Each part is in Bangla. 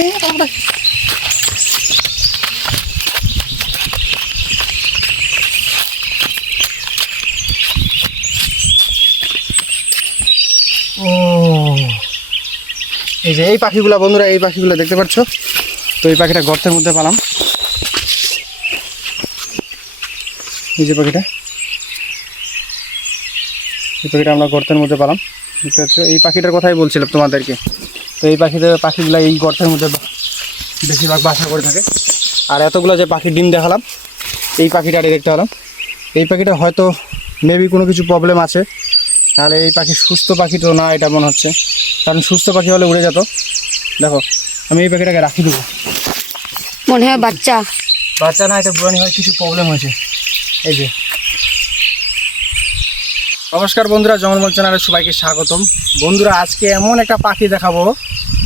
ও এই যে এই পাখিগুলা বন্ধুরা, এই পাখিগুলো দেখতে পাচ্ছ তো। এই পাখিটা গর্তের মধ্যে পেলাম, এই যে পাখিটা, এই পাখিটা আমরা গর্তের মধ্যে পেলাম, দেখতে পাচ্ছ। এই পাখিটার কথাই বলছিলাম তোমাদেরকে। তো এই পাখিগুলো এই গর্তের মধ্যে বেশিরভাগ বাসা করে থাকে। আর এতগুলো যে পাখির ডিম দেখালাম, এই পাখিটারে দেখতে পেলাম। এই পাখিটা হয়তো মেবি কোনো কিছু প্রবলেম আছে, তাহলে এই পাখি সুস্থ পাখি তো না এটা মনে হচ্ছে, কারণ সুস্থ পাখি হলে উড়ে যেত। দেখো আমি এই পাখিটাকে রাখি দেবো, মনে হয় বাচ্চা বাচ্চা না, এটা বুড়ানি হয়, কিছু প্রবলেম হয়েছে। এই যে নমস্কার বন্ধুরা, জঙ্গলমহল চ্যানেলে সবাইকে স্বাগতম। বন্ধুরা আজকে এমন একটা পাখি দেখাবো,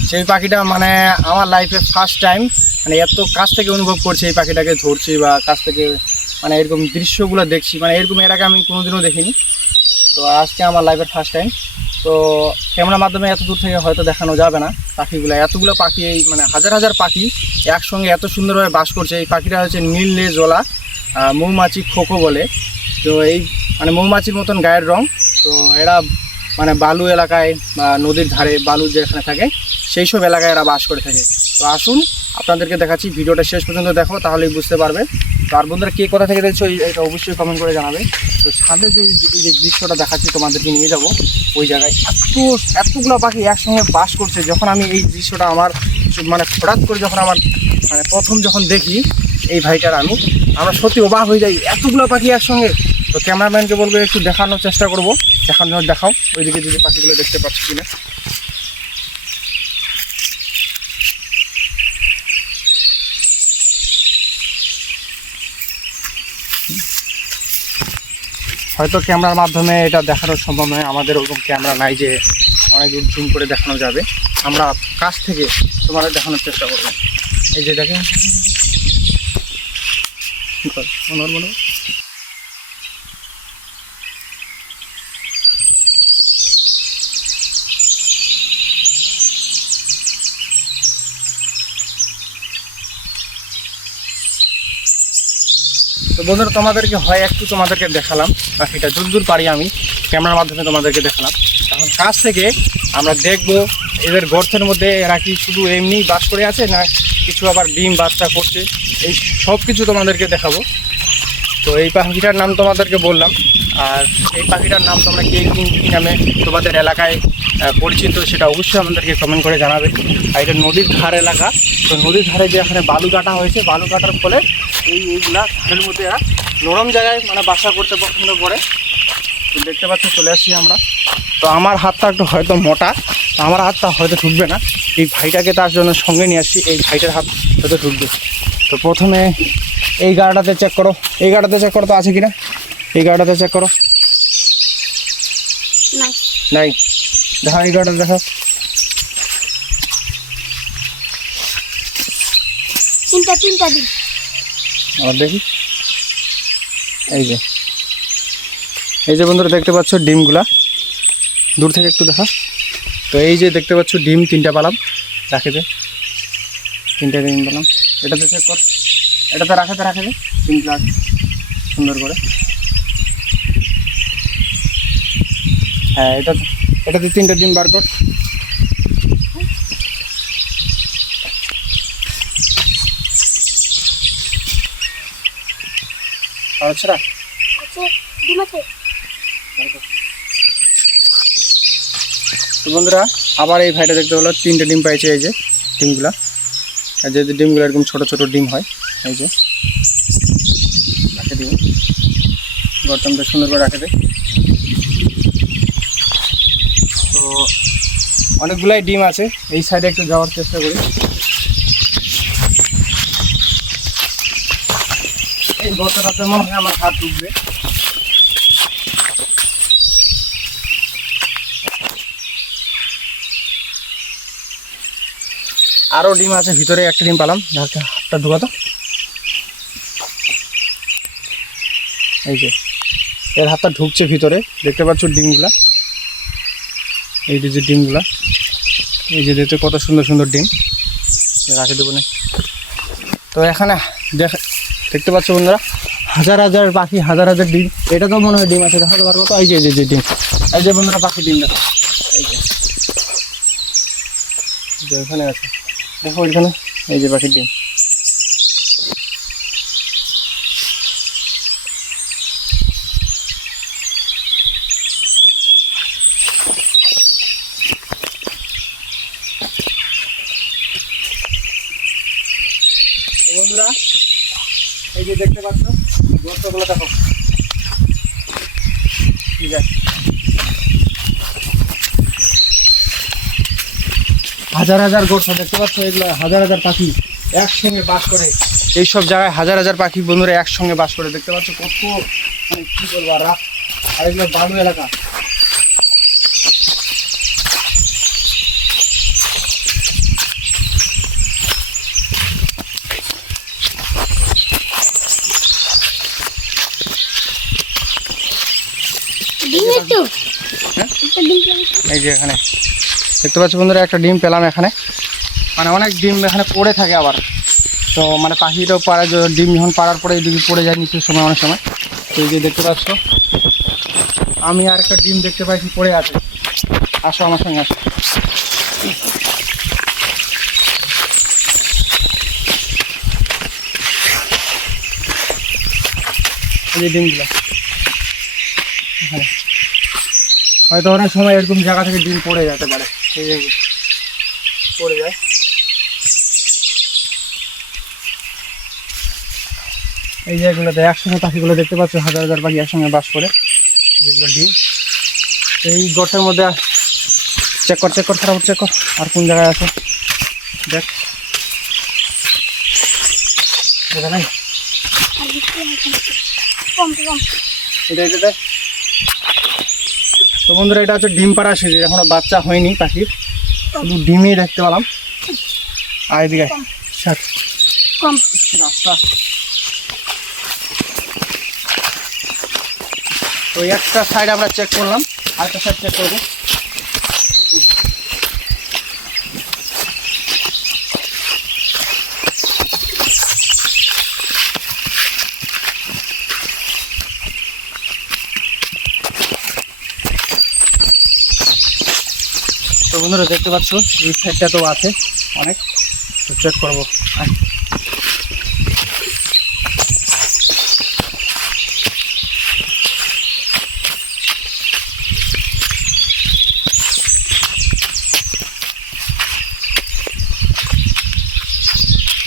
সেই পাখিটা মানে আমার লাইফে ফার্স্ট টাইম, মানে এত কাছ থেকে অনুভব করছি, এই পাখিটাকে ধরছি বা কাছ থেকে মানে এরকম দৃশ্যগুলো দেখছি, মানে এরকম এর আগে আমি কোনোদিনও দেখিনি। তো আজকে আমার লাইফের ফার্স্ট টাইম। তো ক্যামেরার মাধ্যমে এত দূর থেকে হয়তো দেখানো যাবে না পাখিগুলো, এতগুলো পাখি, এই মানে হাজার হাজার পাখি একসঙ্গে এত সুন্দরভাবে বাস করছে। এই পাখিটা হচ্ছে নীল লেজওয়ালা মৌমাছি খোকো বলে। তো এই মানে মৌমাছির মতন গায়ের রং। তো এরা মানে বালু এলাকায় বা নদীর ধারে বালু যেখানে থাকে সেই সব এলাকায় এরা বাস করে থাকে। তো আসুন আপনাদেরকে দেখাচ্ছি, ভিডিওটা শেষ পর্যন্ত দেখো, তাহলেই বুঝতে পারবে। তো আর বন্ধুরা কে কোথা থেকে দেখছো এটা অবশ্যই কমেন্ট করে জানাবে। তো সামনে যে দৃশ্যটা দেখাচ্ছি তোমাদেরকে নিয়ে যাব ওই জায়গায়। এতগুলো পাখি একসঙ্গে বাস করছে। যখন আমি এই দৃশ্যটা আমার মানে হঠাৎ করে যখন আমার মানে প্রথম যখন দেখি এই ভাইটার আমরা সত্যি অবাক হয়ে যাই, এতগুলো পাখি একসঙ্গে। তো ক্যামেরাম্যানকে বলবো একটু দেখানোর চেষ্টা করবো, দেখাও ওইদিকে যদি পাখিগুলো দেখতে পাচ্ছি কিনা। হয়তো ক্যামেরার মাধ্যমে এটা দেখানো সম্ভব নয়, আমাদের ওরকম ক্যামেরা নাই যে অনেক দূর জুম করে দেখানো যাবে। আমরা কাছ থেকে তোমাদের দেখানোর চেষ্টা করবো। এই যে দেখেন মনে তো বন্ধুরা তোমাদেরকে হয় একটু তোমাদেরকে দেখালাম পাখিটা, যতদূর পারি আমি ক্যামেরার মাধ্যমে তোমাদেরকে দেখালাম। এখন কাছ থেকে আমরা দেখব এদের গর্তের মধ্যে এরা কি শুধু এমনি বাস করে আছে না কিছু আবার ডিম বাচ্চা করছে, এই সব কিছু তোমাদেরকে দেখাবো। তো এই পাখিটার নাম তোমাদেরকে বললাম, আর এই পাখিটার নাম তোমরা কে কী নামে তোমাদের এলাকায় পরিচিত সেটা অবশ্যই আমাদেরকে কমেন্ট করে জানাবে। আর এটা নদীর ধার এলাকা, তো নদীর ধারে যে এখানে বালু কাটা হয়েছে, বালু কাটার ফলে এইগুলা ধারের মধ্যে এরা নরম জায়গায় মানে বাসা করতে পছন্দ করে। তো দেখতে পাচ্ছি চলে আসছি আমরা। তো আমার হাতটা একটু হয়তো মোটা, তো আমার হাতটা হয়তো ঢুকবে না, এই ভাইটাকে তার জন্য সঙ্গে নিয়ে আসছি, এই ভাইটার হাত হয়তো ঢুকবে। তো প্রথমে এই গাড়াটাতে চেক করো, এই গাড়াতে চেক করো তো আছে কিনা, এই গাড়াতে চেক করো। নাই, দেখো এই গাড়াটা দেখো, তিনটা দিন আবার দেখি। এই যে বন্ধুরা দেখতে পাচ্ছ ডিমগুলা, দূর থেকে একটু দেখা। তো এই যে দেখতে পাচ্ছ ডিম 3টা পালাম, রাখে দে 3টা ডিম পেলাম। এটাতে চেক কর, এটাতে রাখে দে ডিমগুলা সুন্দর করে। হ্যাঁ এটাতে 3টা ডিম বার কর। আচ্ছা ডিম আছে। তো বন্ধুরা আবার এই ভাইটা দেখতে হলো 3টে ডিম পাইছে। এই যে ডিমগুলা, আর যে ডিমগুলো এরকম ছোট ছোট ডিম হয়, এই যে রাখে দিই, গর্তনটা সুন্দর করে রাখে দেয়। তো অনেকগুলাই ডিম আছে, এই সাইডে একটু যাওয়ার চেষ্টা করি। এই গর্তটাতে মনে হয় আমার হাত ঢুকবে। আরও ডিম আছে ভিতরে, একটা ডিম পেলাম, হাতটা ঢুকাতো। এই যে এর হাতটা ঢুকছে ভিতরে, দেখতে পাচ্ছ ডিমগুলা, এই যে ডিমগুলা, এই যে দেখতে কত সুন্দর সুন্দর ডিম। রাখে দেবো না। তো এখানে দেখতে পাচ্ছ বন্ধুরা হাজার হাজার পাখি, হাজার হাজার ডিম। এটা তো মনে হয় ডিম আছে, দেখাতে পারবো তো? এই যে ডিম, এই যে বন্ধুরা পাখি ডিম দেখো, এই যে ওখানে আছে, দেখো ওইখানে এই যে পাখির ডিম। বন্ধুরা এই যে দেখতে পাচ্ছ গর্তগুলো দেখো, ঠিক আছে, হাজার হাজার গর্ত দেখতে পাচ্ছ, এগুলো হাজার হাজার পাখি একসঙ্গে বাস করে। এইসব জায়গায় হাজার হাজার পাখি বন্ধুরা একসঙ্গে বাস করে, দেখতে পাচ্ছ কত, মানে কি বলবো। আর এগুলো বালু এলাকা। ডিম একটু হ্যাঁ? একটা ডিম পেলাম। এই যে এখানে দেখতে পাচ্ছ বন্ধুরা একটা ডিম পেলাম এখানে, মানে অনেক ডিম এখানে পড়ে থাকে আবার। তো মানে পাখিটাও পাড়া, ডিম যখন পাড়ার পরে ডিম পড়ে যায় নিচের সময়, অনেক সময়। তো এই যে দেখতে পাচ্ছ আমি আর একটা ডিম দেখতে পাইছি পড়ে আছে। আসো আমার সঙ্গে আসো। এই যে ডিমগুলো এখানে, হয়তো অনেক সময় এরকম জায়গা থেকে ডিম পড়ে যেতে পারে, এই যে পড়ে যায়। এই জায়গাগুলোতে একসঙ্গে পাখিগুলো দেখতে পাচ্ছ, হাজার হাজার পাখি একসঙ্গে বাস করে, যেগুলো ডিম। এই গর্তের মধ্যে চেক কর খারাপ চেক কর, আর কোন জায়গায় আছে দেখ, দেখা নাই আর বেশি আছে। কম কম। এটা দেখ। তো বন্ধুরা এটা হচ্ছে ডিম পাড়া সিজন, এখনো বাচ্চা হয়নি পাখির, শুধু ডিমই দেখতে পেলাম। আর এদিকে কম রাস্তা। তো একটা সাইড আমরা চেক করলাম, আরেকটা সাইড চেক করবো। তো বন্ধুরা দেখতে পাচ্ছ এই সাইডটা তো আছে অনেক, তো চেক করবো।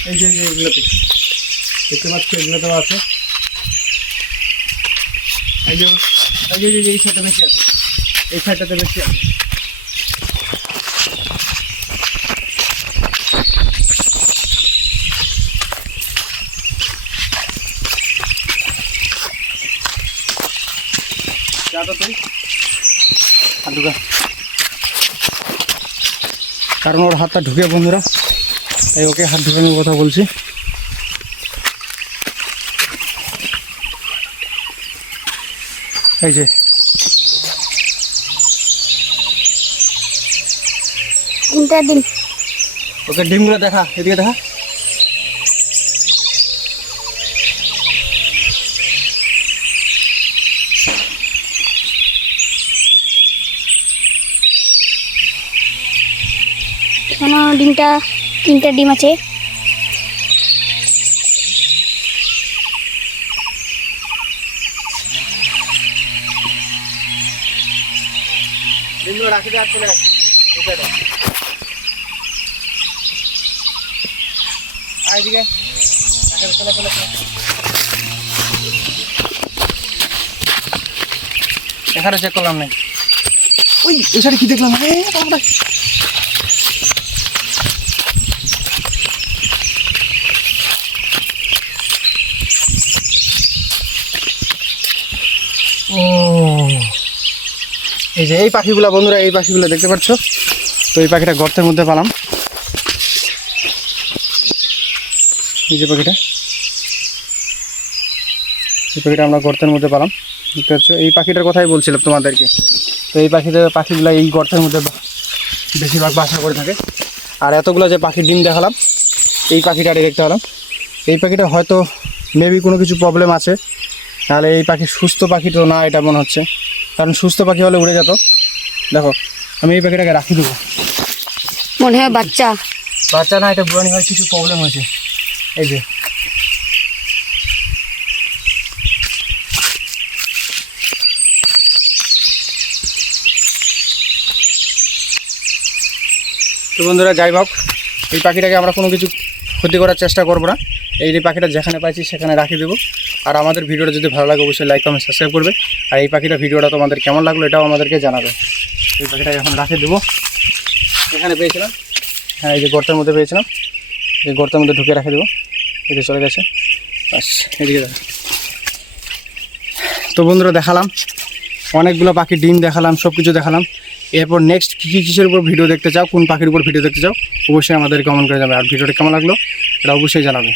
এই যে এগুলোতে দেখতে পাচ্ছ এগুলোতেও আছে। এই যে এই সাইডটা বেশি আছে, এই সাইডটাতে বেশি আছে। কারণ ওর হাতটা ঢুকে বন্ধুরা, তাই ওকে হাত ঢুকানোর কথা বলছি। এই যে তিনটা ডিম। ওকে ডিমগুলো দেখা, এদিকে দেখা। এখানে তিনটা ডিম আছে। ডিমগুলো রাখি দেওয়ার চলে এদিকে এখানে চেক করলাম নাই। ওই এই সাইডে কি দেখলাম, ও এই যে এই পাখিগুলা বন্ধুরা, এই পাখিগুলো দেখতে পাচ্ছ। তো এই পাখিটা গর্তের মধ্যে পেলাম, এই যে পাখিটা, এই পাখিটা আমরা গর্তের মধ্যে পেলাম, দেখতে পাচ্ছ। এই পাখিটার কথাই বলছিলাম তোমাদেরকে। তো এই পাখিগুলো এই গর্তের মধ্যে বেশিরভাগ বাসা করে থাকে। আর এতগুলো যে পাখির ডিম দেখালাম, এই পাখিটারে দেখতে পেলাম। এই পাখিটা হয়তো মেবি কোনো কিছু প্রবলেম আছে, তাহলে এই পাখি সুস্থ পাখি তো না এটা মনে হচ্ছে, কারণ সুস্থ পাখি হলে উড়ে যেত। দেখো আমি এই পাখিটাকে রাখি দেবো। মনে হয় বাচ্চা। বাচ্চা না, এটা বুড়ানি হয়, কিছু প্রবলেম হয়েছে। এই যে তো বন্ধুরা, যাই হোক এই পাখিটাকে আমরা কোনো কিছু ক্ষতি করার চেষ্টা করবো না। এই যে পাখিটা যেখানে পাইছি সেখানে রাখি দেবো। আর আমাদের ভিডিওটা যদি ভালো লাগে অবশ্যই লাইক কমেন্ট সাবস্ক্রাইব করবে। আর এই পাখিটা ভিডিওটা তোমাদের কেমন লাগলো এটাও আমাদেরকে জানাবে। এই পাখিটাকে এখন রাখি দেবো। এখানে পেয়েছিলাম, হ্যাঁ এই যে গর্তের মধ্যে পেয়েছিলাম, এই গর্তের মধ্যে ঢুকে রেখে দেবো। এই যে চলে গেছে, বাস এদিকে দেখো। তো বন্ধুরা, দেখালাম অনেকগুলো পাখির ডিম দেখালাম, সব কিছু দেখালাম। এরপর নেক্সট কী কিসের উপর ভিডিও দেখতে চাও, কোন পাখির উপর ভিডিও দেখতে চাও অবশ্যই আমাদের কমেন্ট করে যাবে। আর ভিডিওটা কেমন লাগলো এটা অবশ্যই জানাবে।